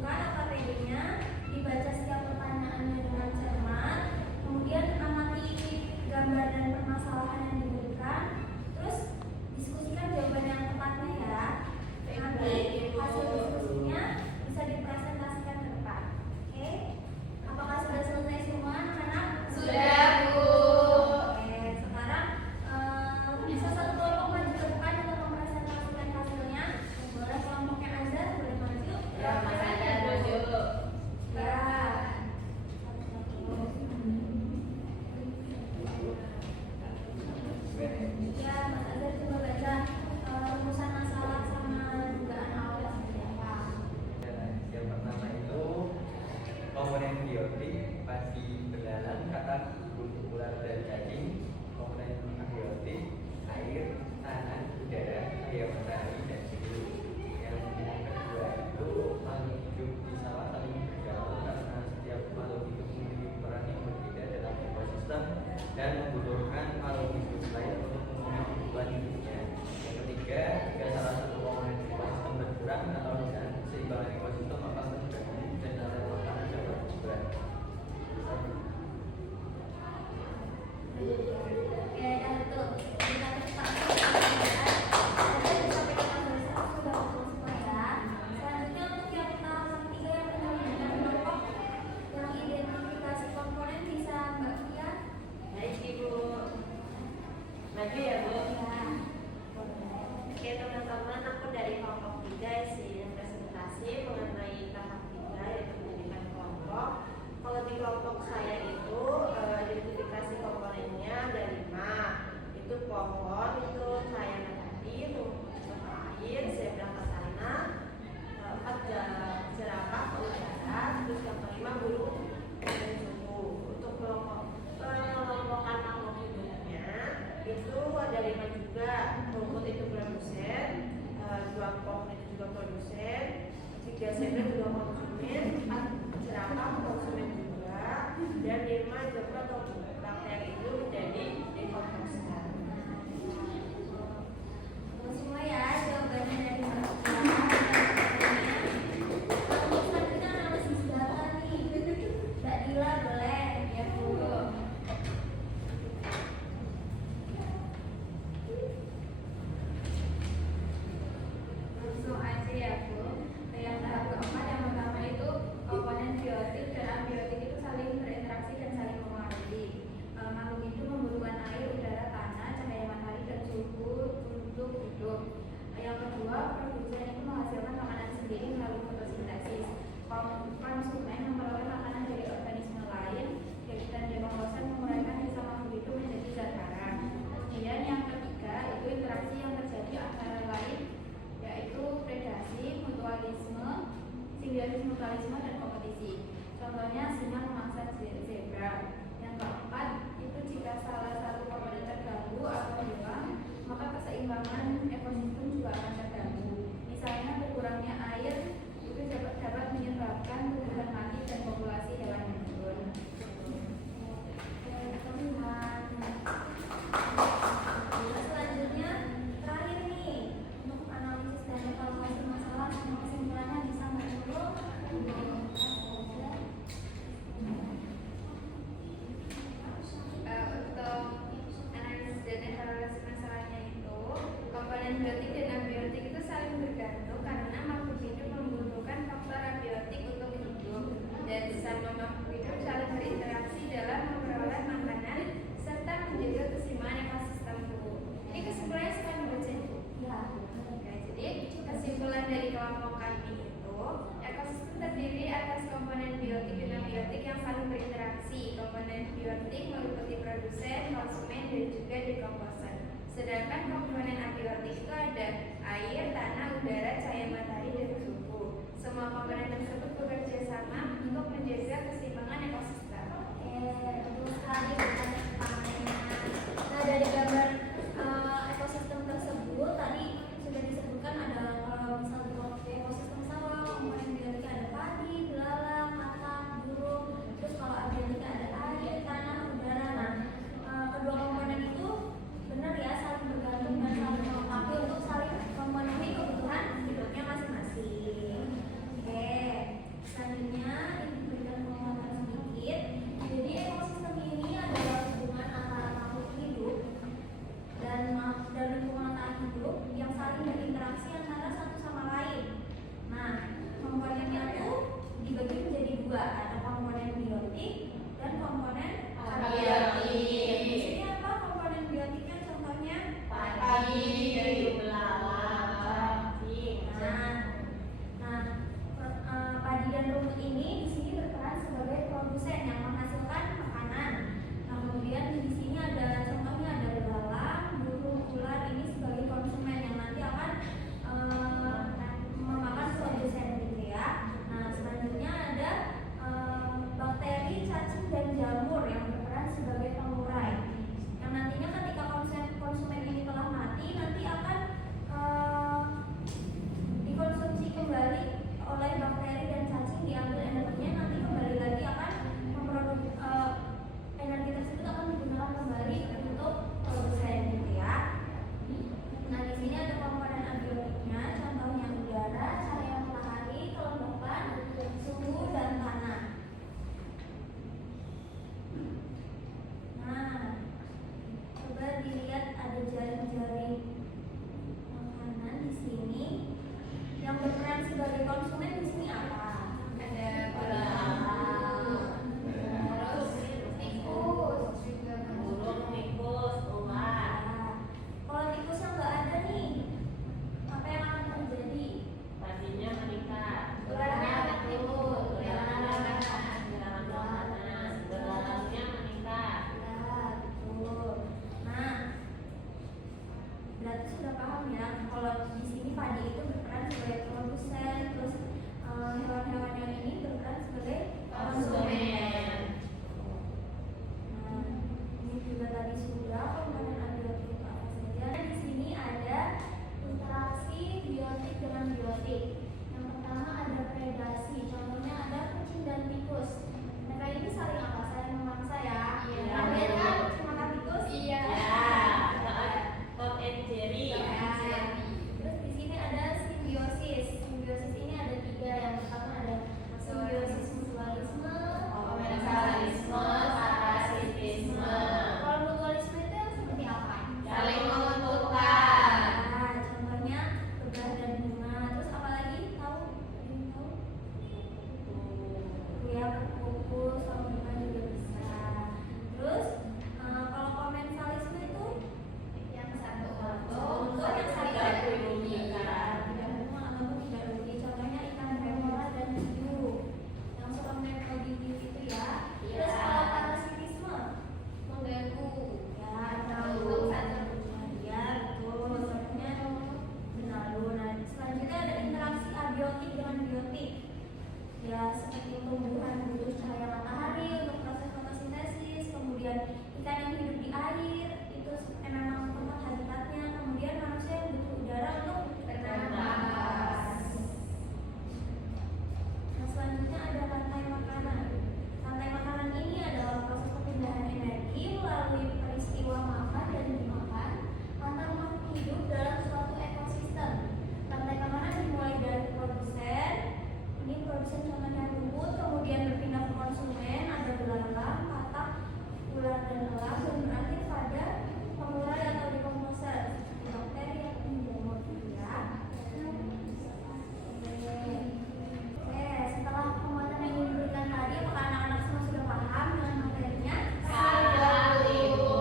dibuka KPD-nya, dibaca setiap pertanyaannya dengan cermat, kemudian amati gambar dan permasalahan yang diberikan, terus diskusikan jawaban yang tepatnya ya. Nanti hasil diskusinya bisa dipresentasikan ke depan. Oke? Apakah sudah selesai semua anak-anak? Sudah, Bu. Oke, sekarang bisa satu kelompok maju ke depan untuk mempresentasikan hasilnya. Boleh kelompoknya Azhar, boleh maju. Ya, Mas Azhar maju. Ya. Ya, Mas Azhar coba baca rumusan masalah sama dugaan awal seperti apa. Yang pertama itu komponen biotik pasti belalang, kata kulit ular dan cacing. Komponen abiotik air, tanah, udara, cahaya matahari dan suhu. Yang kedua itu makhluk hidup di sawah saling bergaul karena setiap makhluk hidup memiliki peran yang berbeda dalam ekosistem dan membutuhkan makhluk hidup lain untuk memenuhi kebutuhan hidupnya. Yang ketiga, jika salah satu komponen ekosistem berkurang atau keseimbangan ekosistem akan terganggu dan rantai makanan dapat berubah. Oke, dah betul. Kita cepat. Ada disampaikan tulisan sudah betul semua ya. Selanjutnya untuk yang tahap 3 yang penyelidikan kelompok yang identifikasi komponen bisa Mbak Kia. Baik, Ibu. Maju ya, Bu. Ya. Oke, teman-teman, aku dari kelompok 3 isi presentasi mengenai tahap 3 yaitu pendidikan kelompok. Kalau di kelompok saya itu identifikasi komponennya ada 5. Itu pohon, itu cahaya matahari, tumbuh air, zebra ke tanah, 4 jerapah ke udara, terus yang kelima burung dan suhu. Untuk kelompokan makhluk hidupnya itu ada 5 juga. Rumput itu produsen, 2 pohon itu juga produsen, 3 zebra juga konsumen, 4 jerapah konsumen juga, dan 5 zebra atau bakteri itu menjadi dekomposer. Betul semua ya jawabannya dari Mbak Kia. Untuk selanjutnya analisis data nih. Mbak Dila boleh. Ya, Bu. Langsung aja ya, Bu. Yang tahap keempat yang pertama itu komponen biotik dan abiotik itu saling berinteraksi dan saling mempengaruhi. Makhluk itu membutuhkan air, udara, tanah, cahaya matahari dan suhu untuk hidup. Yang kedua, produsen itu menghasilkan makanan sendiri melalui fotosintesis. Konsumen memperoleh makanan dari organisme lain dan dekomposer menguraikan sisa makhluk itu menjadi zat garam. Kemudian yang ketiga itu interaksi yang terjadi antara lain yaitu predasi, mutualisme, simbiosis mutualisme dan kompetisi. Contohnya singa memangsa zebra. Yang keempat itu jika salah satu komponen terganggu atau hilang, maka keseimbangan ekosistem juga akan terganggu. Misalnya berkurangnya air itu dapat menyebabkan tumbuhan mati dan populasi hewan menurun. Selanjutnya terakhir nih untuk analisis dan evaluasi masalah sama kesimpulannya bisa Mbak Nurul. Untuk analisis dan evaluasi masalahnya itu komponen biotik dan abiotik itu saling bergantung karena makhluk hidup membutuhkan faktor abiotik untuk hidup dan sama makhluk hidup saling berinteraksi dalam memperoleh makanan serta menjaga keseimbangan ekosistem tubuh. Ini kesimpulannya sekarang dibaca itu. Ya. Oke, jadi kesimpulan dari kelompok kami itu ekosistem terdiri atas komponen biotik dan abiotik yang saling berinteraksi. Komponen biotik meliputi produsen, konsumen, dan juga dekomposer. Sedangkan komponen abiotik itu ada air, tanah, udara, cahaya matahari, dan suhu. Semua komponen tersebut bekerja sama untuk menjaga keseimbangan ekosistem. Betul sekali banyak pamannya. Nah dari gambar ekosistem tersebut tadi sudah disebutkan ada kalau misal di ekosistem sawah komponen biotik ada padi, belalang, katak, burung. Terus kalau abiotik ada air, tanah, udara. Nah kedua komponen itu benar ya saling bergantung dan saling melengkapi untuk saling memenuhi kebutuhan hidupnya masing-masing. dua, ada komponen biotik dan komponen Abiotik. Di sini apa komponen biotiknya? Contohnya Padi, belalang, cacing. Padi dan rumput ini di sini berperan sebagai produsen yang menghasilkan makanan. Nah, kemudian di sini ada contohnya ada belalang, burung, ular ini sebagai konsumen yang nanti akan memakan produsen gitu ya. Nah, selanjutnya ada bakteri, cacing dan jamur yang berperan sebagai pengurai. Yang nantinya ketika konsumen ini telah mati nanti akan dikonsumsi kembali oleh bakteri dan cacing, diambil energinya, nanti kembali lagi akan memproduksi energi tersebut akan digunakan kembali untuk produsen gitu ya. Nah, di sini ada komponen abiotiknya, contohnya udara, cahaya matahari, kelembapan, suhu dan tanah. Nah, coba dilihat ada jaring-jaring makanan di sini. Yang berperan sebagai konsumen di sini apa? Ada belalang, terus tikus, juga Burung, tikus, ular. Nah, kalau tikusnya nggak ada nih, apa yang akan terjadi? Padinya meningkat. Ularnya betul, Belalangnya meningkat. Ya, betul. Nah, berarti sudah paham ya kalau di sini padi itu berperan sebagai produsen, terus hewan-hewan yang ini berperan sebagai konsumen. Nah, ini juga tadi sudah komponen abiotik itu apa saja. Di sini ada interaksi biotik dengan biotik. Yang pertama ada predasi, contohnya ada kucing dan tikus. Mereka ini saling apa? Saling memangsa ya. Iya. Kalian kan makan tikus? Iya. Tom and Jerry. Terus di sini ada simbiosis. Simbiosis ini ada tiga. Yang pertama ada simbiosis mutualisme, Komensalisme, parasitisme. Kalau mutualisme itu yang seperti apa? Saling menguntungkan. Nah, contohnya berkah dan bunga. Terus apa lagi? Tahu? Ada yang tahu? Ya, kuku sama bunga juga bisa. Terus kalau komensalisme itu yang satu untuk yang saling Tidak merugikan. merugikan. Tidak bunga ataupun tidak rugi. Contohnya ikan remora dan hiu yang suka menempel di hiu itu ya. Iya. Terus kalau parasitisme mengganggu. ya Untung saja. ya betul. Contohnya benalu. Nah, selanjutnya ada interaksi abiotik dengan biotik. Ya, seperti tumbuhan butuh cahaya matahari untuk proses fotosintesis, kemudian ikan yang hidup di air itu memang tempat habitatnya, kemudian manusia yang butuh udara untuk Bernapas. Nah, selanjutnya ada rantai makanan. Rantai makanan ini adalah proses perpindahan energi melalui peristiwa makan dan dimakan antar makhluk hidup dalam suatu ekosistem. Rantai makanan dimulai dari produsen. Ini produsen contohnya rumput, kemudian berpindah ke konsumen, ada belalang, katak, ular dan elang, dan berakhir pada pengurai atau dekomposer seperti bakteri atau jamur ya. Oke, setelah pembuatan yang diberikan tadi, apakah anak-anak semua sudah paham dengan materinya? Sudah, Ibu.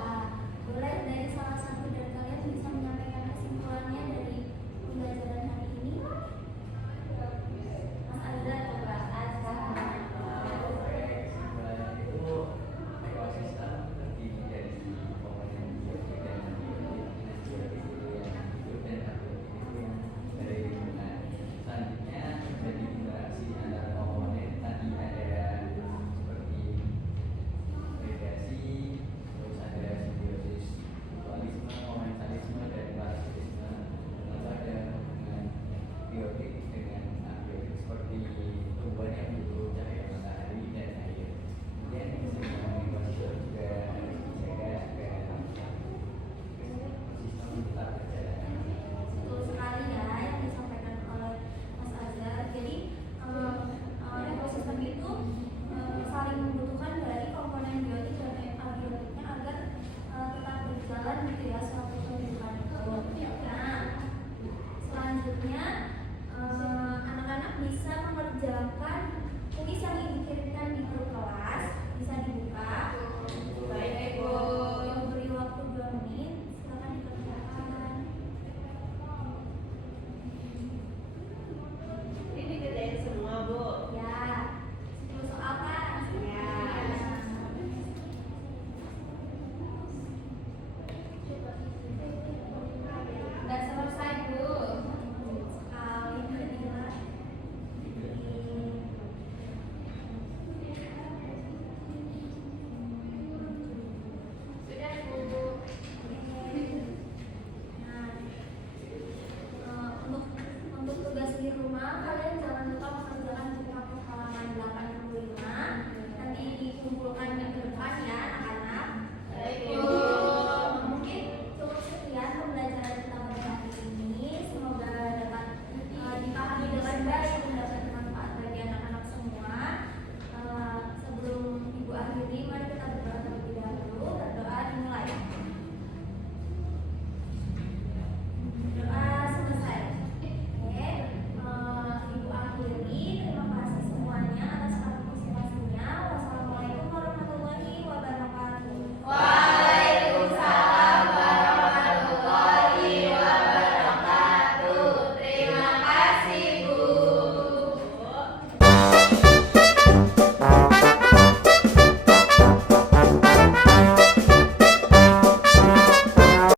Nah, boleh dari salah satu dari kalian bisa menyampaikan kesimpulannya dari pembelajaran hari ini? Mas Azhar coba. Kesimpulannya itu ekosistem terdiri dari komponen biotik dan abiotik. Biotik itu yang hidup dan abiotik itu yang dari lingkungan. Selanjutnya terjadi interaksi antara komponen. Tadi ada seperti predasi, terus ada simbiosis mutualisme, komensalisme dan parasitisme. Lalu ada hubungan biotik dengan abiotik seperti tumbuhan yang butuh cahaya matahari dan air. Kemudian keseimbangan ekosistem juga harus dijaga agar ekosistem tetap berjalan. Betul sekali ya yang disampaikan oleh Mas Azhar. Jadi ekosistem itu saling membutuhkan dari komponen biotik dan abiotiknya agar tetap berjalan gitu ya suatu kehidupan itu. Nah, selanjutnya anak-anak bisa mengerjakan kuis sintetis yang